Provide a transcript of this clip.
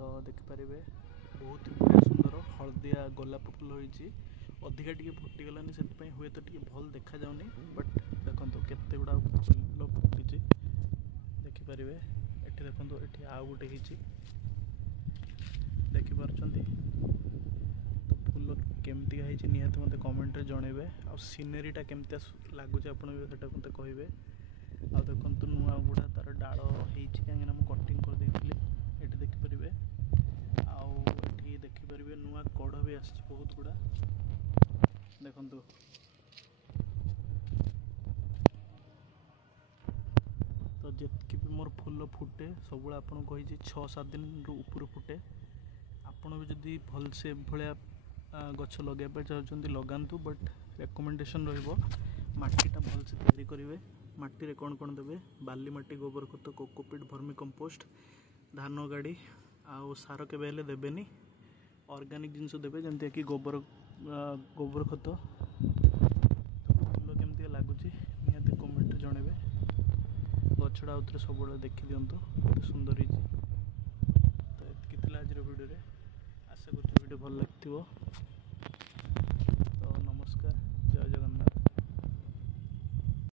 तो देखिपारे बहुत ही बढ़िया सुंदर हलदिया गोलाप फूल होती अधिका टी फुटीगलानी से हुए तो टी भल देखा जाऊनी बट देखो केते गुड़ा फूल फुटी देखिपारे एटी देखो ये आउ गोटे देखिपार तो फूल केमती है निहाती मत कमेंट रे जनइबे आ सीनेरीटा केमती लगुच आप मत कहे आ देखो नुआ गुड़ा तार डाल कहीं कटिंग कर देती ये देखिपारे आठी देखिपारे नुआ कढ़ भी आस बहुत गुड़ा देखु तो जितकी भी मोर फूल फुटे सब आपको कही 6-7 दिन ऊपर फुटे आपण भी जदि भलसे भाया गछ लगे चाहते लगातु बट रेकमेंडेशन रटीटा भलसे तैयारी करेंगे मटी कौन कौन देवे बाली माटी गोबर खत कोकोपीट भर्मी कंपोस्ट धान गाड़ी आउ सार के देवेनि ऑर्गेनिक जिनस देवे जमती कि गोबर गोबर खत तो फूल केमती लगुच निहाती कमेंट जनइबे गछड़ा आउे सब देखी दिंतु सुंदर तो ये आज वीडियो आशा कर वीडियो भल लगी।